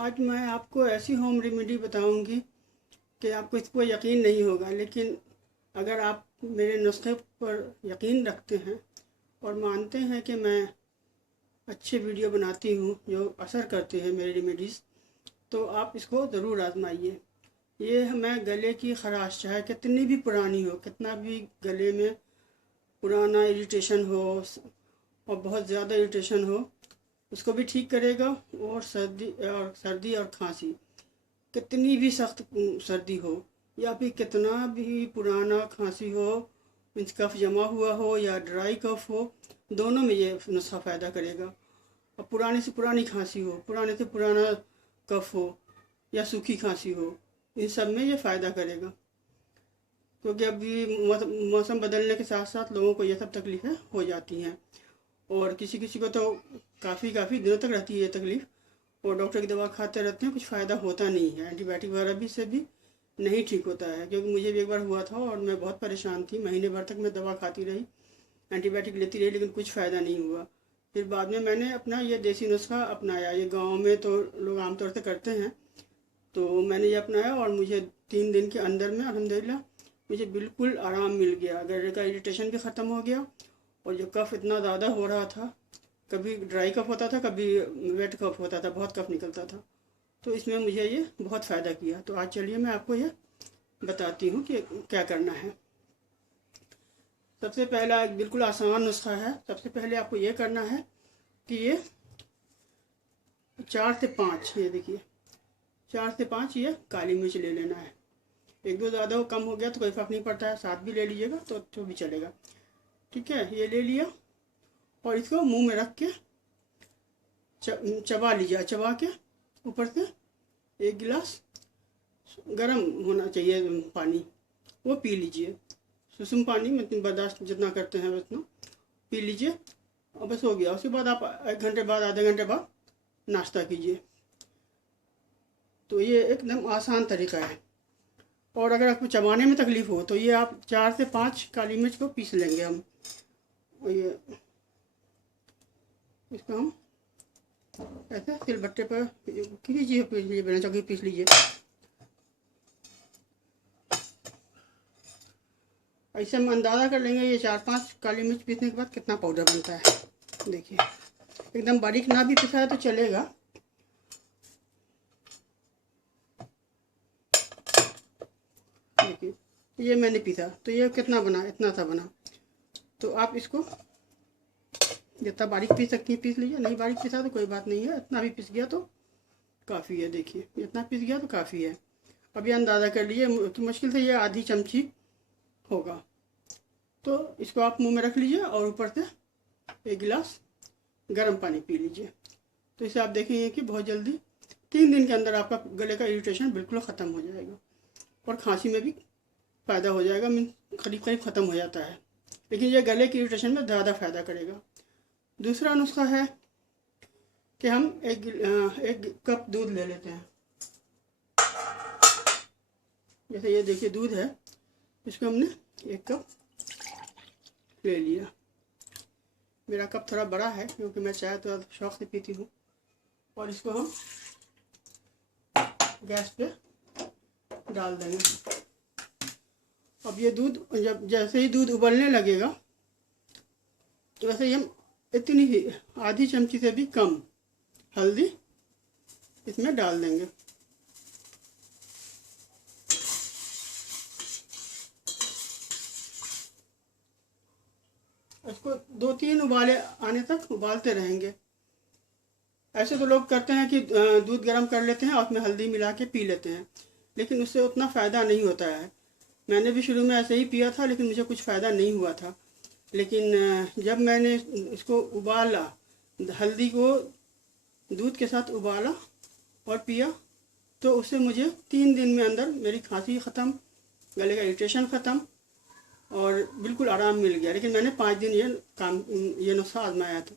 आज मैं आपको ऐसी होम रेमेडी बताऊंगी कि आपको इस पर यकीन नहीं होगा, लेकिन अगर आप मेरे नुस्खे पर यकीन रखते हैं और मानते हैं कि मैं अच्छे वीडियो बनाती हूँ जो असर करते हैं मेरी रेमेडीज़, तो आप इसको ज़रूर आजमाइए। ये मैं गले की ख़राश, चाहे कितनी भी पुरानी हो, कितना भी गले में पुराना इरिटेशन हो और बहुत ज़्यादा इरिटेशन हो, उसको भी ठीक करेगा। और सर्दी और खांसी, कितनी भी सख्त सर्दी हो या फिर कितना भी पुराना खांसी हो, मीन्स कफ जमा हुआ हो या ड्राई कफ हो, दोनों में ये नुस्खा फ़ायदा करेगा। और पुराने से पुरानी खांसी हो, पुराने से पुराना कफ हो या सूखी खांसी हो, इन सब में ये फ़ायदा करेगा। क्योंकि अभी मौसम बदलने के साथ साथ लोगों को ये सब तकलीफ़ें हो जाती हैं, और किसी किसी को तो काफ़ी दिनों तक रहती है ये तकलीफ़, और डॉक्टर की दवा खाते रहते हैं, कुछ फ़ायदा होता नहीं है। एंटीबायोटिक वगैरह भी से भी नहीं ठीक होता है। क्योंकि मुझे भी एक बार हुआ था और मैं बहुत परेशान थी, महीने भर तक मैं दवा खाती रही, एंटीबायोटिक लेती रही, लेकिन कुछ फ़ायदा नहीं हुआ। फिर बाद में मैंने अपना ये देसी नुस्खा अपनाया। ये गाँव में तो लोग आमतौर से करते हैं, तो मैंने ये अपनाया और मुझे 3 दिन के अंदर में अल्हम्दुलिल्लाह मुझे बिल्कुल आराम मिल गया। गले का इरिटेशन भी ख़त्म हो गया, और जो कफ़ इतना ज़्यादा हो रहा था, कभी ड्राई कफ होता था, कभी वेट कफ होता था, बहुत कफ निकलता था, तो इसमें मुझे ये बहुत फ़ायदा किया। तो आज चलिए मैं आपको ये बताती हूँ कि क्या करना है। सबसे पहला एक बिल्कुल आसान नुस्खा है। सबसे पहले आपको ये करना है कि ये 4 से 5, ये देखिए 4 से 5 ये काली मिर्च ले लेना है। 1-2 ज़्यादा हो, कम हो गया तो कोई फ़र्क नहीं पड़ता है, 7 भी ले लीजिएगा तो भी चलेगा। ठीक है, ये ले लिया और इसको मुंह में रख के चबा लीजिए। चबा के ऊपर से 1 गिलास गर्म होना चाहिए पानी, वो पी लीजिए। सुसुम पानी में बर्दाश्त जितना करते हैं उतना पी लीजिए, और बस हो गया। उसके बाद आप 1 घंटे बाद, आधे घंटे बाद नाश्ता कीजिए। तो ये एकदम आसान तरीका है। और अगर आपको चबाने में तकलीफ़ हो तो ये आप 4 से 5 काली मिर्च को पीस लेंगे हम। ये इसको हम ऐसे सिलबट्टे पर कीजिए, पीस लीजिए, बिना चौकी पीस लीजिए। ऐसे हम अंदाज़ा कर लेंगे ये 4-5 काली मिर्च पीसने के बाद कितना पाउडर बनता है। देखिए एकदम बारीक ना भी पिसा है तो चलेगा। देखिए ये मैंने पीसा तो ये कितना बना, इतना सा बना। तो आप इसको जितना बारीक पीस सकती हैं पीस लीजिए, नहीं बारीक पिसा तो कोई बात नहीं है, इतना भी पिस गया तो काफ़ी है। देखिए इतना पिस गया तो काफ़ी है। अब ये अंदाज़ा कर लीजिए कि मुश्किल से ये आधी चमची होगा। तो इसको आप मुंह में रख लीजिए और ऊपर से 1 गिलास गर्म पानी पी लीजिए। तो इसे आप देखेंगे कि बहुत जल्दी 3 दिन के अंदर आपका गले का इरिटेशन बिल्कुल ख़त्म हो जाएगा, और खांसी में भी फ़ायदा हो जाएगा। करीब ख़त्म हो जाता है, लेकिन ये गले की इरिटेशन में ज़्यादा फ़ायदा करेगा। दूसरा नुस्खा है कि हम एक कप दूध ले लेते हैं। जैसे ये देखिए दूध है, इसको हमने 1 कप ले लिया। मेरा कप थोड़ा बड़ा है क्योंकि मैं चाय तो शौक़ से पीती हूँ। और इसको हम गैस पे डाल देंगे। अब ये दूध जब जैसे ही दूध उबलने लगेगा तो वैसे ही हम इतनी ही आधी चमची से भी कम हल्दी इसमें डाल देंगे। इसको 2-3 उबाले आने तक उबालते रहेंगे। ऐसे तो लोग करते हैं कि दूध गर्म कर लेते हैं और उसमें हल्दी मिला के पी लेते हैं, लेकिन उससे उतना फ़ायदा नहीं होता है। मैंने भी शुरू में ऐसे ही पिया था, लेकिन मुझे कुछ फ़ायदा नहीं हुआ था। लेकिन जब मैंने इसको उबाला, हल्दी को दूध के साथ उबाला और पिया, तो उससे मुझे 3 दिन में अंदर मेरी खांसी ख़त्म, गले का इरिटेशन ख़त्म और बिल्कुल आराम मिल गया। लेकिन मैंने 5 दिन ये नुस्खा आजमाया था।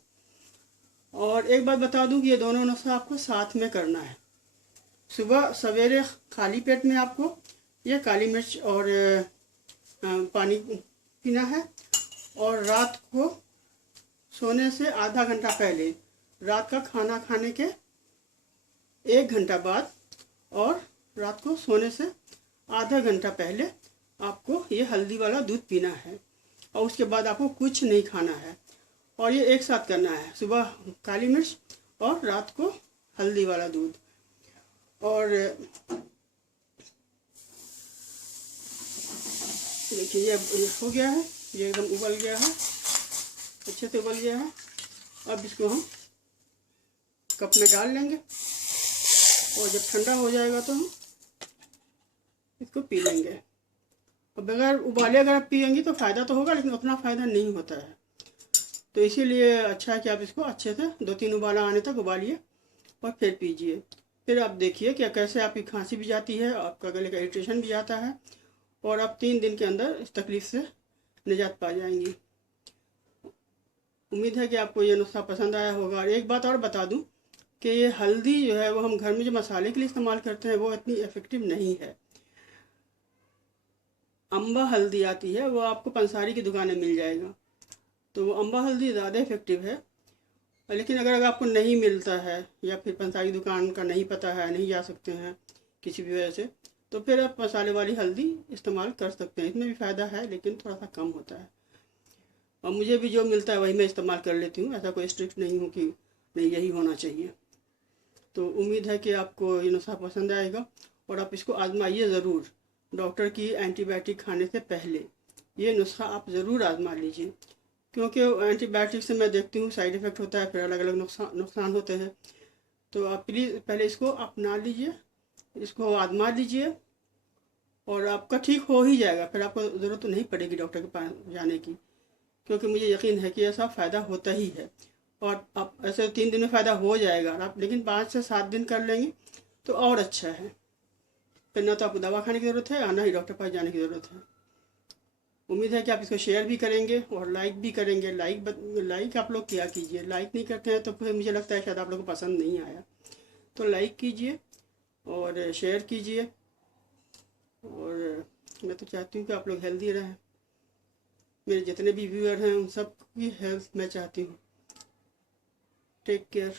और एक बात बता दूं कि ये दोनों नुस्खा आपको साथ में करना है। सुबह सवेरे खाली पेट में आपको ये काली मिर्च और पानी पीना है, और रात को सोने से आधा घंटा पहले, रात का खाना खाने के 1 घंटा बाद और रात को सोने से आधा घंटा पहले आपको ये हल्दी वाला दूध पीना है। और उसके बाद आपको कुछ नहीं खाना है, और ये एक साथ करना है, सुबह काली मिर्च और रात को हल्दी वाला दूध। और देखिए ये हो गया है, ये एकदम उबल गया है, अच्छे से उबल गया है। अब इसको हम कप में डाल लेंगे और जब ठंडा हो जाएगा तो हम इसको पी लेंगे। और बगैर उबाले अगर आप पियेंगी तो फ़ायदा तो होगा, लेकिन उतना फ़ायदा नहीं होता है। तो इसीलिए अच्छा है कि आप इसको अच्छे से 2-3 उबाला आने तक उबालिए और फिर पीजिए। फिर आप देखिए कि कैसे आपकी खांसी भी जाती है, आपका गले का इरिटेशन भी जाता है, और आप 3 दिन के अंदर इस तकलीफ़ से निजात पा जाएंगी। उम्मीद है कि आपको ये नुस्खा पसंद आया होगा। और एक बात और बता दूं कि ये हल्दी जो है वो हम घर में जो मसाले के लिए इस्तेमाल करते हैं वो इतनी इफ़ेक्टिव नहीं है। अम्बा हल्दी आती है, वो आपको पंसारी की दुकान में मिल जाएगा, तो वो अम्बा हल्दी ज़्यादा इफ़ेक्टिव है। लेकिन अगर आपको नहीं मिलता है या फिर पंसारी दुकान का नहीं पता है, नहीं जा सकते हैं किसी भी वजह से, तो फिर आप मसाले वाली हल्दी इस्तेमाल कर सकते हैं। इसमें भी फ़ायदा है लेकिन थोड़ा सा कम होता है। और मुझे भी जो मिलता है वही मैं इस्तेमाल कर लेती हूँ, ऐसा कोई स्ट्रिक्ट नहीं हूँ कि नहीं यही होना चाहिए। तो उम्मीद है कि आपको ये नुस्खा पसंद आएगा और आप इसको आजमाइए ज़रूर। डॉक्टर की एंटीबायोटिक खाने से पहले ये नुस्खा आप ज़रूर आजमा लीजिए, क्योंकि एंटीबायोटिक से मैं देखती हूँ साइड इफ़ेक्ट होता है, फिर अलग अलग नुकसान होते हैं। तो आप प्लीज़ पहले इसको अपना लीजिए, इसको आजमा लीजिए और आपका ठीक हो ही जाएगा। फिर आपको ज़रूरत नहीं पड़ेगी डॉक्टर के पास जाने की, क्योंकि मुझे यकीन है कि ऐसा फ़ायदा होता ही है। और आप ऐसे 3 दिन में फ़ायदा हो जाएगा आप, लेकिन 5 से 7 दिन कर लेंगे तो और अच्छा है। फिर ना तो आपको दवा खाने की ज़रूरत है और ना ही डॉक्टर पास जाने की ज़रूरत है। उम्मीद है कि आप इसको शेयर भी करेंगे और लाइक भी करेंगे। लाइक आप लोग क्या कीजिए, लाइक नहीं करते हैं तो फिर मुझे लगता है शायद आप लोगों को पसंद नहीं आया। तो लाइक कीजिए और शेयर कीजिए। और मैं तो चाहती हूँ कि आप लोग हेल्दी रहें। मेरे जितने भी व्यूअर हैं उन सब की हेल्थ मैं चाहती हूँ। Take care.